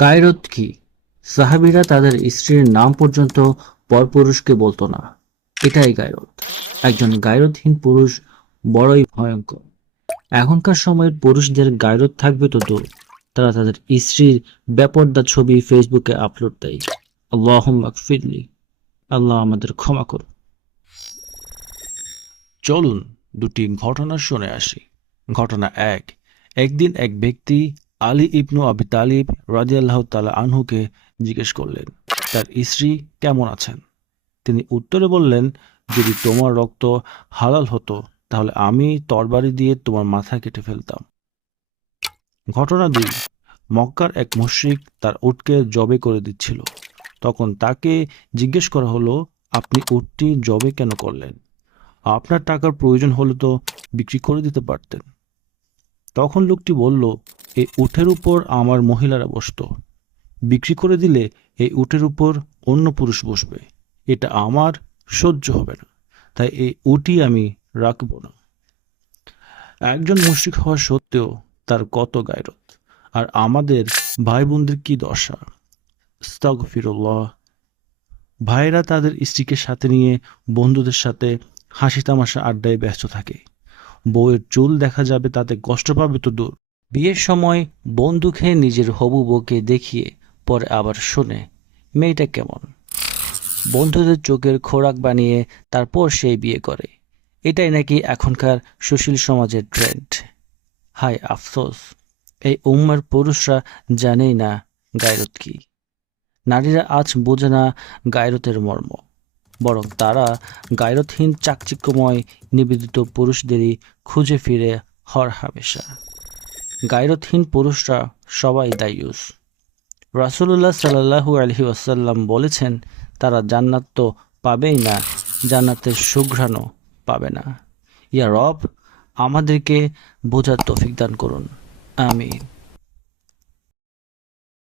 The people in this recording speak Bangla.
গায়রত কি? সাহাবিরা তাদের স্ত্রীর নাম পর্যন্ত পরপুরুষকে বলতো না। এটাই গায়রত। একজন গায়রতহীন পুরুষ বড়ই ভয়ঙ্কর। এখনকার সময়ের পুরুষদের গায়রত থাকবে তো দূর। তারা তাদের স্ত্রীর বেপর্দা ছবি ফেসবুকে আপলোড দেয়। আল্লাহ ফিরলি আল্লাহ আমাদের ক্ষমা করুন। চলুন দুটি ঘটনা শুনে আসি। ঘটনা এক, একদিন এক ব্যক্তি আলী ইবনু আবি তালিব রাজিয়াল্লাহ তালা আনহুকে জিজ্ঞেস করলেন, তার স্ত্রী কেমন আছেন? তিনি উত্তরে বললেন, যদি তোমার রক্ত হালাল হতো, তাহলে আমি তরবারি দিয়ে তোমার মাথা কেটে ফেলতাম। ঘটনা দুই, মক্কার এক মুশরিক তার উটকে জবে করে দিচ্ছিল। তখন তাকে জিজ্ঞেস করা হলো, আপনি উটটি জবে কেন করলেন? আপনার টাকার প্রয়োজন হলে তো বিক্রি করে দিতে পারতেন। তখন লোকটি বলল এই উঠের উপর আমার মহিলারা বসতো। বিক্রি করে দিলে এই উটের উপর অন্য পুরুষ বসবে। এটা আমার সহ্য হবে না। তাই এই উটি আমি রাখব না। একজন মুশরিক হওয়া সত্ত্বেও তার কত গায়রত। আর আমাদের ভাই বোনদের কি দশা? আস্তাগফিরুল্লাহ। ভাইরা তাদের স্ত্রীকে সাথে নিয়ে বন্ধুদের সাথে হাসি তামাশা আড্ডায় ব্যস্ত থাকে। বউয়ের চুল দেখা যাবে, তাতে কষ্ট পাবে তো দূর। বিয়ের সময় বন্দুকে নিজের হবু বউকে দেখিয়ে পরে আবার শোনে, মেয়েটা কেমন? বন্ধুদের চোখের খোরাক বানিয়ে তারপর সেই বিয়ে করে। এটাই নাকি এখনকার সুশীল সমাজের ট্রেন্ড হায় আফসোস, এই উম্মার পুরুষরা জানেই না গায়রত কি। নারীরা আজ বোঝে না গায়রতের মর্ম, বরং তারা গায়রতহীন চাকচিক্যময় নিবেদিত পুরুষদেরই খুঁজে ফিরে হর হামেশা। গায়রতহীন পুরুষরা সবাই দায়ুস। রাসুলুল্লাহ সাল্লাহু আলহি ওয়াসাল্লাম বলেছেন, তারা জান্নাত তো পাবেই না, জান্নাতের সুঘ্রাণও পাবে না। ইয়া রব, আমাদেরকে বোঝার তৌফিক দান করুন। আমিন।